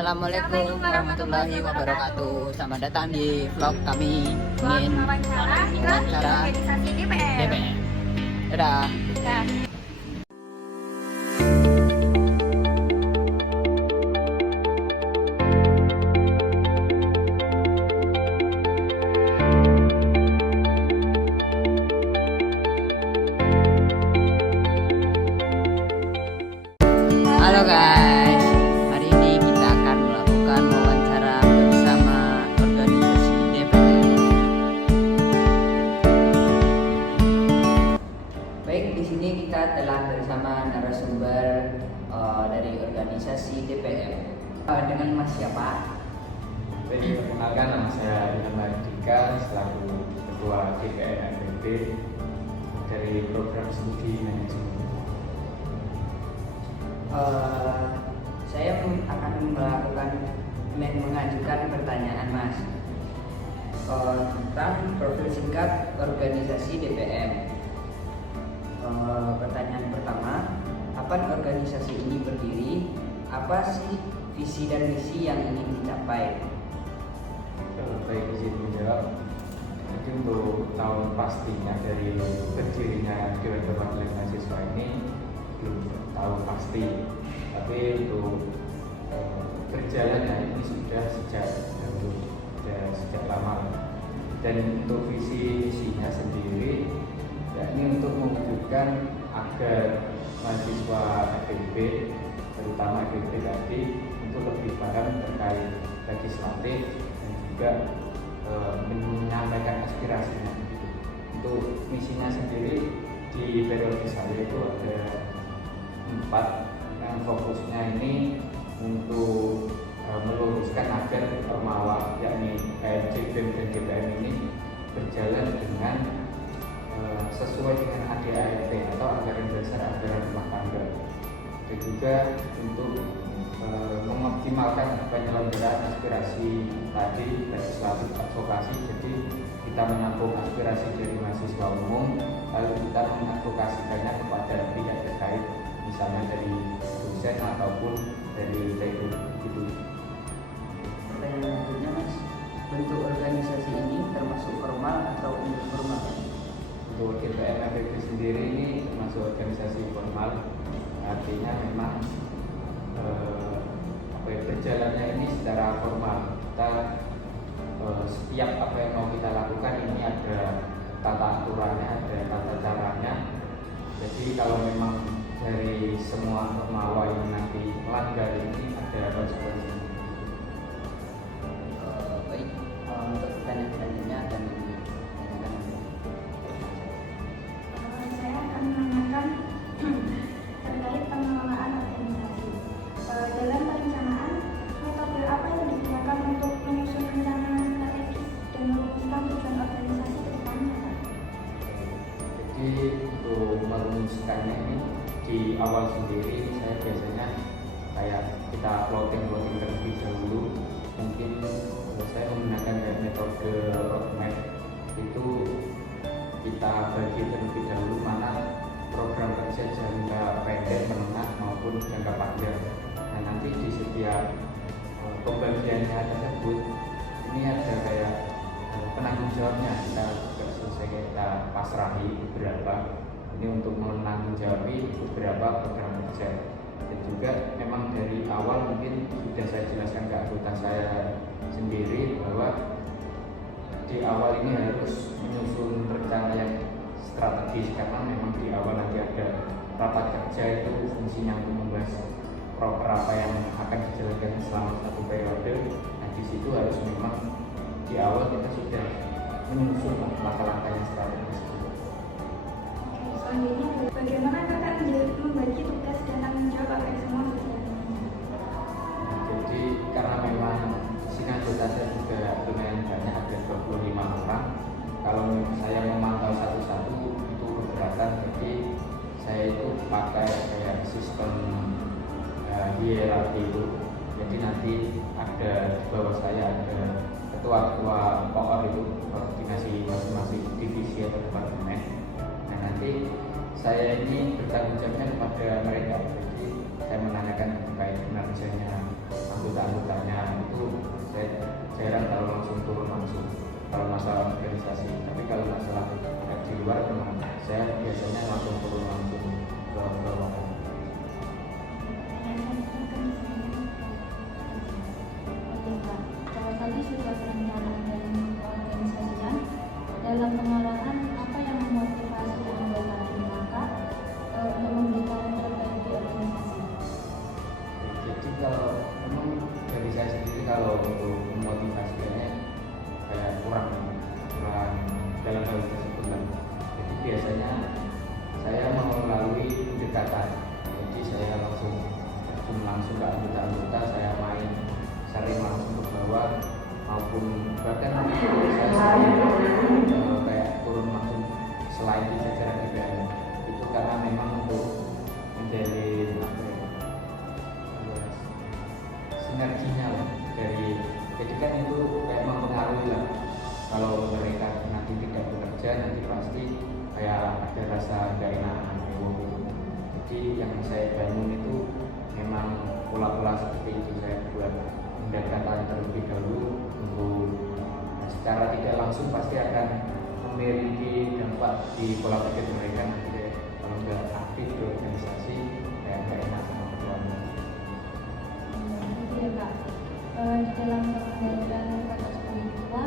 Assalamualaikum warahmatullahi wabarakatuh. Selamat datang di vlog kami ingin wawancara DPM. Dadah. Halo guys, hari ini kita akan melakukan wawancara bersama organisasi DPM. Baik, di sini kita telah bersama narasumber dari organisasi DPM. Dengan Mas siapa? Baik, perkenalkan nama saya Ilham Mardika selaku Ketua DPM FEB dari Program Studi Manajemen. Saya akan mengajukan pertanyaan Mas tentang profil singkat organisasi DPM. Pertanyaan pertama, kapan organisasi ini berdiri? Apa sih visi dan misi yang ingin dicapai? Baik, izin menjawab. Jadi untuk tahun pastinya dari berdirinya Dewan Perwakilan Mahasiswa ini belum tahu pasti, tapi untuk berjalannya ini sudah sejak lama. Dan untuk visi misinya sendiri yakni untuk mewujudkan agar mahasiswa FEB, terutama FEB tadi, untuk lebih paham terkait legislatif dan juga menyampaikan aspirasinya. Untuk misinya sendiri di periode saya itu ada 4 yang fokusnya ini untuk meluruskan agar Ormawa yakni JBM dan DPM ini berjalan dengan sesuai dengan ADART atau anggaran dasar anggaran rumah tangga, dan juga untuk mengoptimalkan penyelenggaraan aspirasi tadi legislatif advokasi. Jadi kita menampung aspirasi dari mahasiswa umum, lalu kita mengadvokasikannya kepada pihak terkait, misalnya dari dosen ataupun dari rektor gitu. Pertanyaan selanjutnya Mas, bentuk organisasi ini termasuk formal atau informal? Untuk DPM FEB sendiri ini termasuk organisasi formal, artinya memang berjalannya ini secara formal. Kita setiap apa yang mau kita lakukan ini ada tata aturannya, ada tata caranya. Jadi kalau memang dari semua Ormawa yang nanti melanggar ini ada konsekuensi. Baik, untuk pertanyaan selanjutnya akan Saya akan menanyakan terkait pengelolaan organisasi. Dalam perencanaan, metode apa yang digunakan untuk menyusun rencana strategis dan merumuskan tujuan organisasi ke depannya? Jadi untuk merumuskannya ini di awal sendiri saya biasanya kayak kita plotting terlebih dahulu. Mungkin saya menggunakan metode roadmap, itu kita bagi terlebih dahulu mana program kerja jangka pendek, menengah maupun jangka panjang. Nah, nanti di setiap pembagiannya tersebut ini ada kayak penanggung jawabnya, kita selesai kita pasrahi beberapa ini untuk menanggung jawabi beberapa program kerja. Dan juga memang dari awal mungkin sudah saya jelaskan ke anggota saya sendiri bahwa di awal ini harus menyusun rencana yang strategis, karena memang di awal nanti ada rapat kerja, itu fungsinya untuk membahas proper apa yang akan dijalankan selama satu periode. Nah, di situ harus memang di awal kita sudah menyusun langkah-langkah yang strategis. Selanjutnya, bagaimana kakak membagi tugas dan tanggung jawab agar semua berjalan? Jadi karena memang sini anggota saya juga lumayan banyak, ada 25 orang. Kalau saya memantau satu-satu itu keberatan, jadi saya itu pakai kayak sistem hierarki itu. Jadi nanti ada di bawah saya ada ketua-ketua POR itu, koordinasi masing-masing divisi atau departemen. Nah, nanti saya ini bertanggung jawabnya kepada mereka. Jadi saya menanyakan terkait kinerjanya anggota anggota-anggotanya itu saya jarang kalau langsung turun langsung kalau masalah organisasi. Tapi kalau masalah di luar memang saya biasanya langsung turun langsung ke bawah. Oke Kak, kalau tadi sudah perencanaan dan organisasian, dalam pengarahan apa yang memotivasi anggota tim Kakak untuk memberikan yang terbaik di organisasi? Jadi kalau memang dari saya sendiri kalau untuk memotivasinya kayak kurang dalam hal tersebut lah. Jadi biasanya saya melalui pendekatan. Jadi saya langsung ke anggota-anggota, saya main sering langsung ke bawah maupun bahkan saya sering kayak turun langsung selain di jajaran DPM. Itu karena memang untuk menjadi sinerginya lah dari, jadi kan itu kayak mempengaruhi lah. Kalau mereka nanti tidak bekerja nanti pasti kayak ada rasa gak enakan gitu. Jadi yang saya bangun itu memang pola-pola seperti itu, saya buat pendekatan terlebih dahulu untuk secara tidak langsung pasti akan memiliki dampak di pola pikir mereka nanti kalau nggak aktif di organisasi kayak gak enak sama keluarga. Gitu ya Kak. Di dalam pengendalian Kakak sebagai ketua,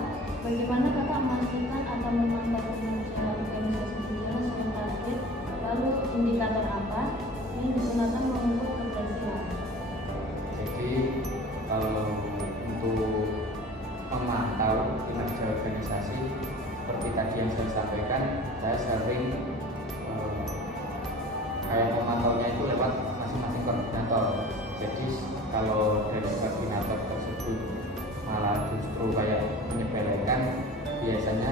bagaimana Kakak memastikan atau memantau kinerja organisasi beliau sesuai target? Lalu indikator apa yang digunakan mengukur keberhasilan? Jadi kalau untuk memantau kinerja organisasi seperti tadi yang saya sampaikan, saya sering kayak memantaunya itu lewat masing-masing koordinator. Jadi kalau dari koordinator tersebut malah justru kayak menyepelekan, biasanya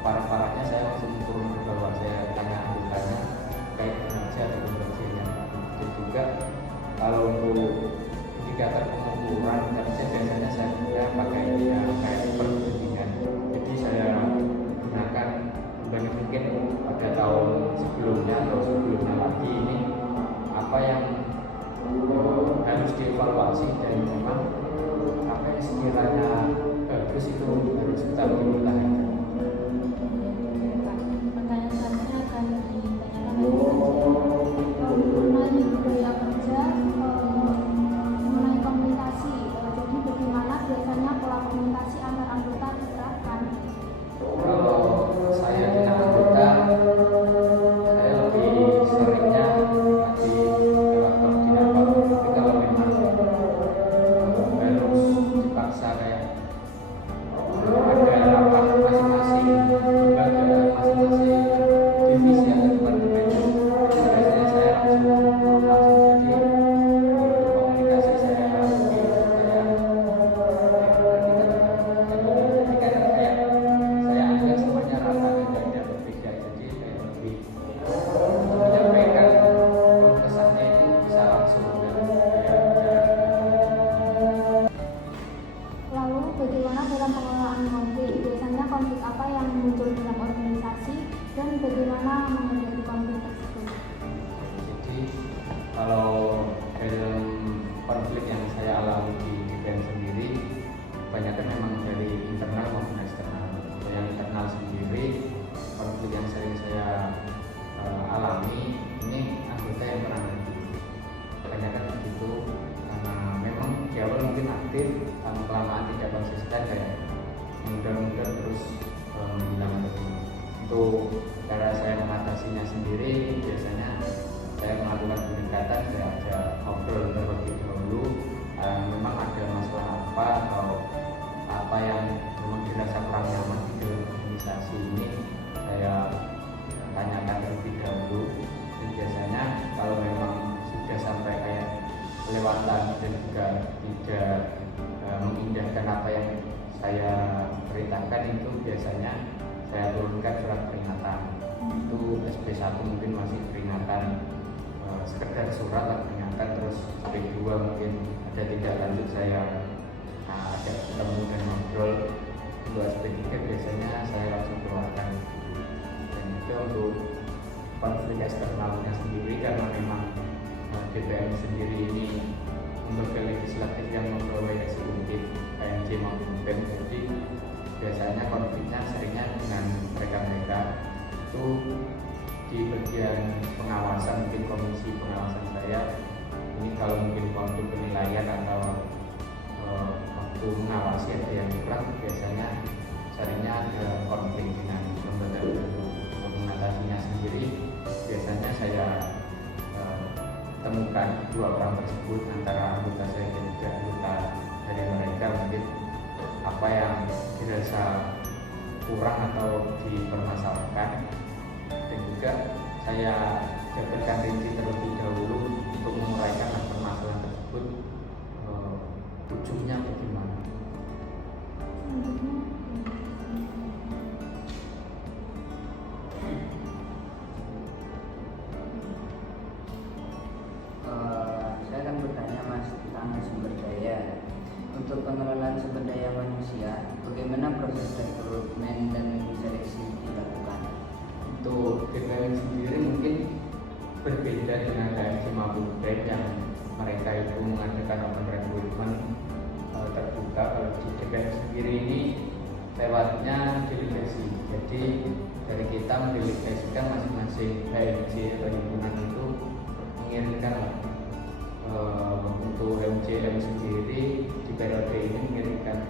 parah-parahnya saya langsung turun ke bawah, saya tanya anggotanya kayak kinerja atau kinerjanya. Dan juga kalau untuk indikator pengukuran kerja biasanya saya juga pakai kayak perbandingan. Jadi saya gunakan perbandingan mungkin pada tahun sebelumnya atau sebelumnya lagi ini apa yang harus dievaluasi dan memang apa yang sekiranya bagus itu harus kita pertahankan. Pertanyaan selanjutnya akan ditanyakan mengenai budaya kerja, mengenai komunikasi. Jadi bagaimana biasanya pola komunikasi antar anggota diterapkan? Kalau saya dengan anggota, saya lebih seringnya nanti lewat koordinator. Tapi kalau memang harus dipaksa kayak ada rapat masing-masing lembaga, masing-masing divisi atau departemen, biasanya saya langsung jadi untuk komunikasi saya lebih kayak ketika kayak saya anggap semuanya rata dan tidak ada berbeda, jadi kayak lebih untuk menyampaikan kesannya itu bisa langsung dan kayak Lalu bagaimana dalam pengelolaan konflik? Biasanya konflik apa yang muncul dalam organisasi dan bagaimana menghadapi konflik tersebut? Jadi kalau dalam konflik yang saya alami di DPM sendiri, kebanyakan memang dari internal maupun eksternal. Yang internal sendiri, konflik yang sering saya alami ini anggota yang pernah nanti. Kebanyakan begitu karena memang di awal mungkin aktif, lama kelamaan tidak konsisten kayak mudah-mudah terus hilang atau untuk cara saya mengatasinya sendiri biasanya saya melakukan pendekatan, saya ajak ngobrol terlebih dahulu memang ada masalah apa atau apa yang memang dirasa kurang nyaman di dalam organisasi ini, saya tanyakan terlebih dahulu. Dan biasanya kalau memang sudah sampai kayak kelewatan dan juga tidak mengindahkan apa yang saya perintahkan, itu biasanya saya turunkan surat peringatan. Itu SP1 mungkin masih peringatan sekedar surat lah peringatan, terus SP2 mungkin ada tindak lanjut saya ajak ketemu dan ngobrol. Untuk SP3 biasanya saya langsung keluarkan. Dan itu untuk konflik eksternalnya sendiri karena memang DPM sendiri ini lembaga legislatif yang membawa eksekutif KMJ maupun BEM. Jadi biasanya konfliknya seringnya dengan mereka-mereka itu di bagian pengawasan, mungkin komisi pengawasan saya ini kalau mungkin waktu penilaian atau waktu mengawasi ada yang kurang, biasanya seringnya ada konflik dengan lembaga itu. Untuk mengatasinya sendiri biasanya saya temukan dua orang tersebut, antara anggota saya dan juga anggota dari mereka, mungkin apa yang dirasa kurang atau dipermasalahkan, dan juga saya jabarkan rinci terlebih dahulu untuk menguraikan permasalahan tersebut ujungnya bagaimana. Saya akan bertanya Mas tentang sumber daya. Untuk pengelolaan sumber daya manusia, bagaimana proses rekrutmen dan seleksi dilakukan? Untuk DPM sendiri mungkin berbeda dengan KMJ maupun BEM yang mereka itu mengadakan open recruitment terbuka. Kalau di DPM sendiri ini lewatnya delegasi. Jadi dari kita mendelegasikan masing-masing KMJ atau himpunan itu mengirimkan untuk MJM sendiri di periode ini mengirimkan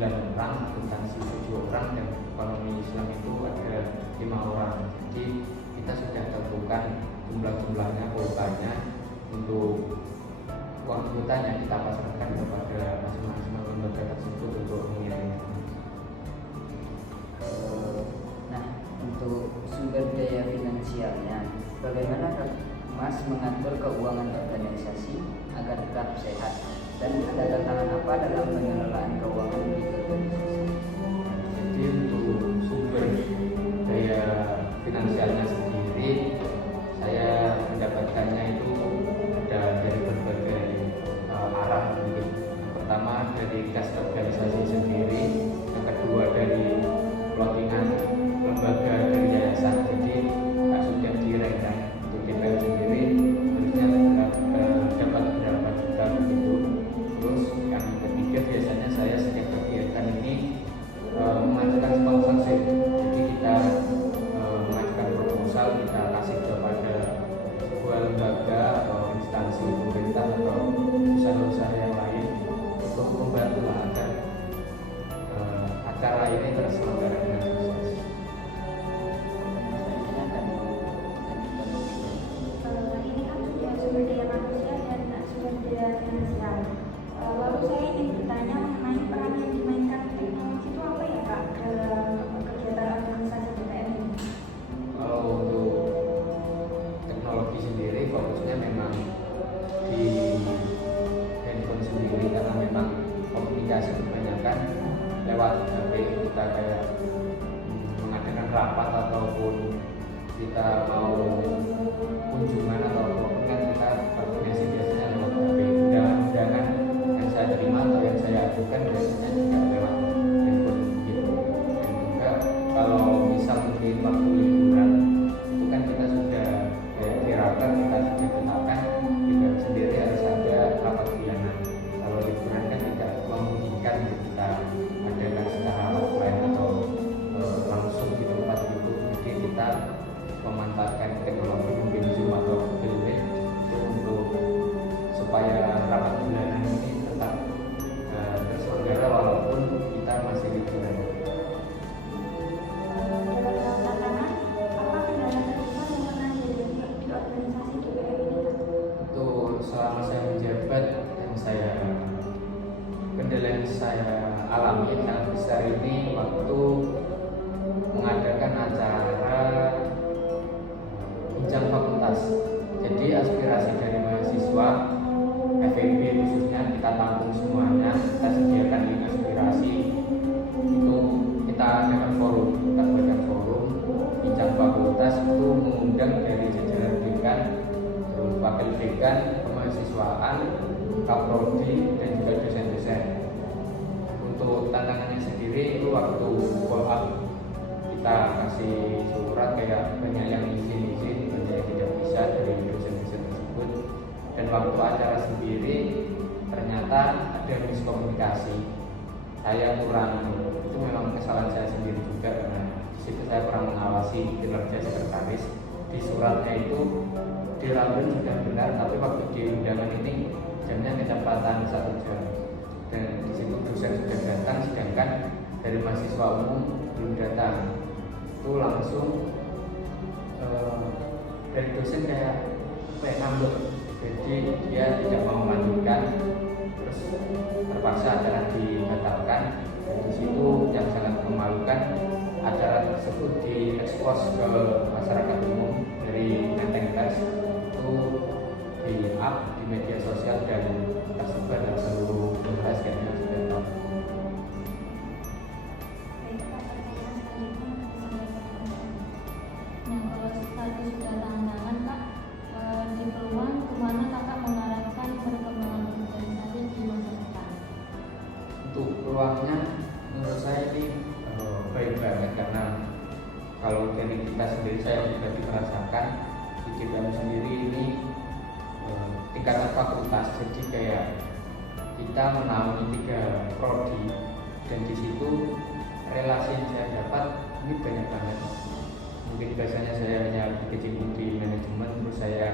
9 orang, akuntansi 7 orang, dan ekonomi Islam itu ada 5 orang. Jadi kita sudah tentukan jumlahnya, kuotanya. Untuk uang kuotanya kita pasrahkan kepada masing-masing lembaga tersebut untuk mengirim. Nah, untuk sumber daya finansialnya, bagaimana Mas mengatur keuangan organisasi agar tetap sehat, dan ada tantangan apa dalam pengelolaan keuangan di organisasi? Jadi untuk sumber daya finansialnya sendiri, saya mendapatkannya itu ada dari berbagai arah. Mungkin yang pertama dari kas organisasi sendiri, yang kedua dari plottingan lembaga dari yayasan. Jadi sudah direnggang untuk DPM sendiri harusnya dapat berapa juta begitu. Terus yang ketiga, biasanya saya setiap kegiatan ini mengajukan sponsorship. Jadi kita mengajukan proposal, kita kasih kepada sebuah lembaga atau instansi pemerintah atau usaha-usaha yang lain untuk membantu agar acara ini terselenggara dengan sukses. Ini kan sudah sumber daya manusia dan sumber daya finansial. Lalu saya ingin bertanya mengenai peran yang dimainkan teknologi itu apa ya Kak dalam kegiatan organisasi DPM ini? Kalau untuk teknologi sendiri fokusnya memang di handphone sendiri, karena memang komunikasi kebanyakan lewat HP. Kita kayak mengadakan rapat ataupun kita mau kunjungan atau apapun kan kita koordinasi biasanya lewat HP. Undangan yang saya terima atau yang saya ajukan biasanya juga lewat handphone gitu. Dan juga kalau misal mungkin waktu liburan itu kan kita sudah kirakan, kita sudah tetapkan juga sendiri harus ada rapat bulanan. Kalau liburan kan tidak memungkinkan kita adakan secara offline atau langsung di tempat itu. Jadi kita memanfaatkan teknologi mungkin Zoom atau Google Meet untuk supaya rapat bulanan ini tetap terselenggara walaupun kita masih liburan. Dalam hal tantangan, apa kendala terbesar yang pernah dihadapi di organisasi DPM ini Kak? Untuk selama saya menjabat, kendala yang saya alami yang sangat besar ini waktu mengadakan acara bincang fakultas. Jadi aspirasi dari mahasiswa FEB khususnya kita tampung semuanya, kita sediakan link aspirasi itu, kita adakan forum, kita buatkan forum bincang fakultas itu mengundang dari jajaran dekan, terus wakil dekan, kemahasiswaan, kaprodi, dan juga dosen-dosen. Untuk tantangannya sendiri itu waktu follow up, kita kasih surat kayak banyak yang izin, banyak yang tidak bisa dari dosen-dosen tersebut. Dan waktu acara sendiri ternyata ada miskomunikasi, saya kurang, itu memang kesalahan saya sendiri juga karena di situ saya kurang mengawasi kinerja sekretaris. Di suratnya itu dirangkum sudah benar, tapi waktu di undangan ini jamnya kecepatan 1 jam, dan di situ dosen sudah datang sedangkan dari mahasiswa umum belum datang. Itu langsung dari dosen kayak ngambek, jadi dia tidak mau melanjutkan, terus terpaksa acara dibatalkan. Di situ yang sangat memalukan, acara tersebut diekspos ke masyarakat umum dari Menteng Tes, itu di up di media sosial dan tersebar di seluruh Unhas, kayaknya sudah tahu. Baik, Pak, pertanyaan selanjutnya Nah, kalau tadi sudah tantangan Kak, di peluang kemana Kakak mengarahkan perkembangan organisasi di masa depan? Untuk peluangnya menurut saya ini baik banget, karena kalau dari kita sendiri, saya pribadi merasakan di GPM sendiri ini tingkatan fakultas, jadi kayak kita menaungi 3 prodi, dan di situ relasi yang saya dapat ini banyak banget. Mungkin biasanya saya hanya berkecimpung di manajemen, terus saya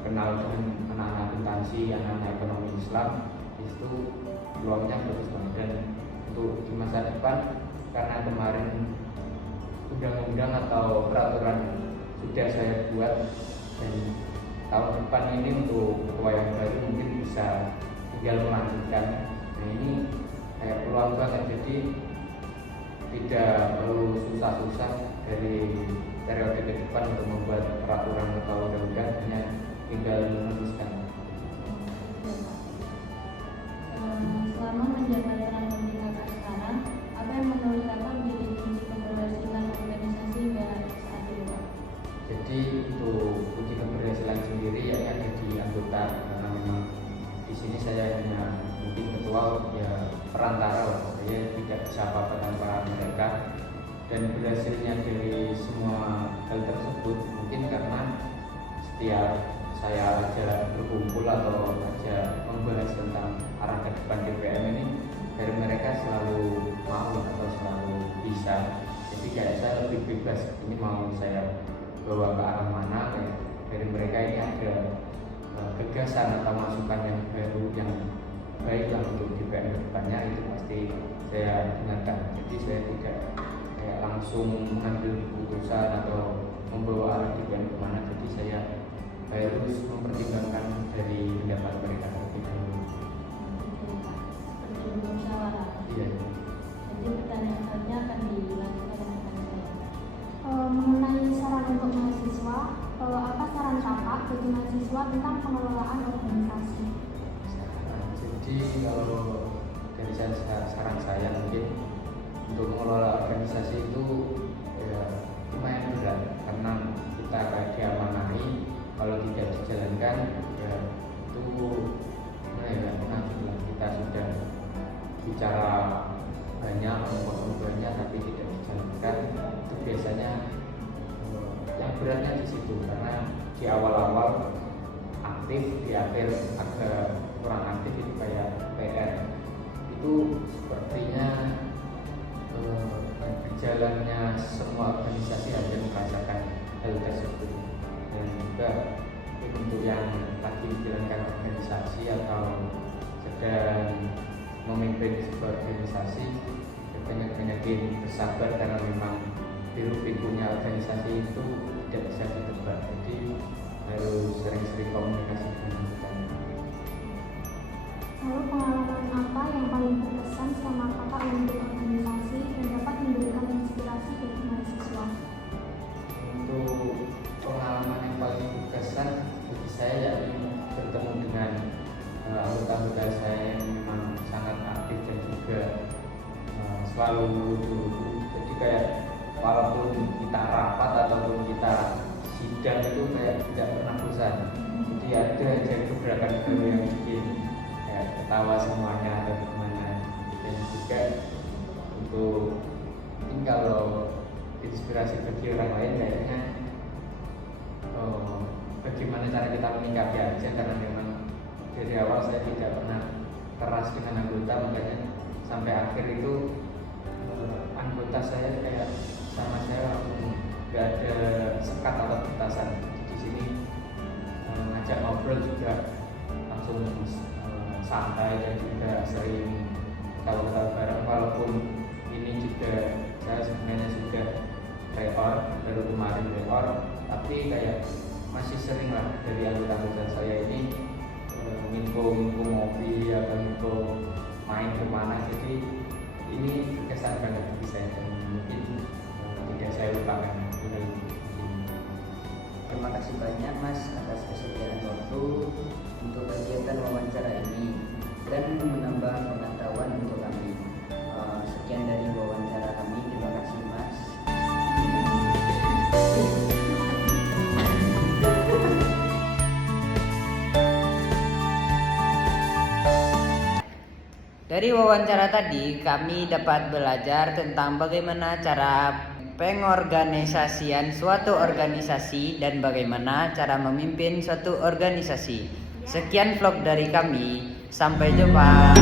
kenal dengan anak-anak akuntansi, anak-anak ekonomi Islam. Di situ peluangnya bagus banget. Dan untuk di masa depan, karena kemarin undang-undang atau peraturan sudah saya buat, dan tahun depan ini untuk ketua yang baru mungkin bisa tinggal melanjutkan. Nah, ini kayak peluang banget, jadi tidak perlu susah-susah dari periode ke depan untuk membuat peraturan atau undang-undang, hanya tinggal meneruskan. Selama menjabat peran penting Kakak sekarang, apa yang menurut Kakak menjadi kunci keberhasilan organisasi hingga saat ini Pak? Jadi untuk kunci keberhasilan sendiri ya ada di anggota, karena memang di sini saya hanya mungkin ketua, ya perantara lah, saya tidak bisa apa-apa tanpa mereka. Dan berhasilnya dari semua hal tersebut mungkin karena setiap saya ajak berkumpul atau ajak membahas tentang arah ke depan DPM ini, dari mereka selalu mau atau selalu bisa. Jadi kayak saya lebih bebas, ini mau saya bawa ke arah mana, kayak dari mereka ini ada gagasan atau masukan yang baru yang baik lah untuk DPM depannya, itu pasti saya dengarkan. Jadi saya tidak kayak langsung mengambil keputusan atau membawa arah DPM kemana, jadi saya harus mempertimbangkan dari pendapat mereka lebih dahulu. Seperti bermusyawarah. Iya. Jadi pertanyaan selanjutnya akan dilanjutkan dengan saya. mengenai saran untuk mahasiswa, apa saran Kakak bagi mahasiswa tentang pengelolaan organisasi? Jadi kalau dari saran saya mungkin untuk mengelola organisasi itu ya lumayan berat, karena kita kayak diamanahi, kalau tidak dijalankan ya itu nanti lah kita sudah bicara banyak, ngomong banyak tapi tidak dijalankan, itu biasanya yang beratnya di situ, karena di awal-awal aktif, di akhir agak kurang aktif, itu kayak PR. Itu sepertinya berjalannya semua organisasi ada merasakan hal tersebut. Dan juga untuk yang lagi menjalankan organisasi atau sedang memimpin sebuah organisasi, banyak-banyakin bersabar, karena memang biru-bikunya organisasi itu tidak bisa ditebak, jadi harus sering-sering komunikasi dengan kita. Lalu pengalaman apa yang paling berkesan selama Kakak memimpin organisasi dan dapat memberikan inspirasi bagi mahasiswa? Untuk pengalaman yang paling berkesan bagi saya yakni bertemu dengan anggota-anggota saya yang memang sangat aktif dan juga selalu lucu-lucu. Jadi kayak walaupun kita rapat ataupun kita sidang itu kayak tidak pernah bosan. Jadi ada aja gebrakan baru yang bikin kayak ketawa semuanya atau gimana. Dan juga untuk mungkin kalau inspirasi bagi orang lain kayaknya bagaimana cara kita menyikapi aja, karena memang dari awal saya tidak pernah keras dengan anggota, makanya sampai akhir itu anggota saya kayak sama saya langsung nggak ada sekat atau batasan. Di sini ngajak ngobrol juga langsung santai dan juga sering ketawa-ketawa bareng, walaupun ini juga saya sebenarnya sudah reor, baru kemarin reor, tapi kayak masih sering lah dari anggota-anggota saya ini info ngopi atau info main kemana, jadi ini berkesan banget bagi saya dan mungkin tidak saya lupakan. Terima kasih banyak Mas atas kesediaan waktu untuk kegiatan wawancara ini dan menambah pengetahuan untuk kami. Sekian dari wawancara kami, terima kasih Mas. Dari wawancara tadi kami dapat belajar tentang bagaimana cara pengorganisasian suatu organisasi dan bagaimana cara memimpin suatu organisasi. Sekian vlog dari kami, sampai jumpa.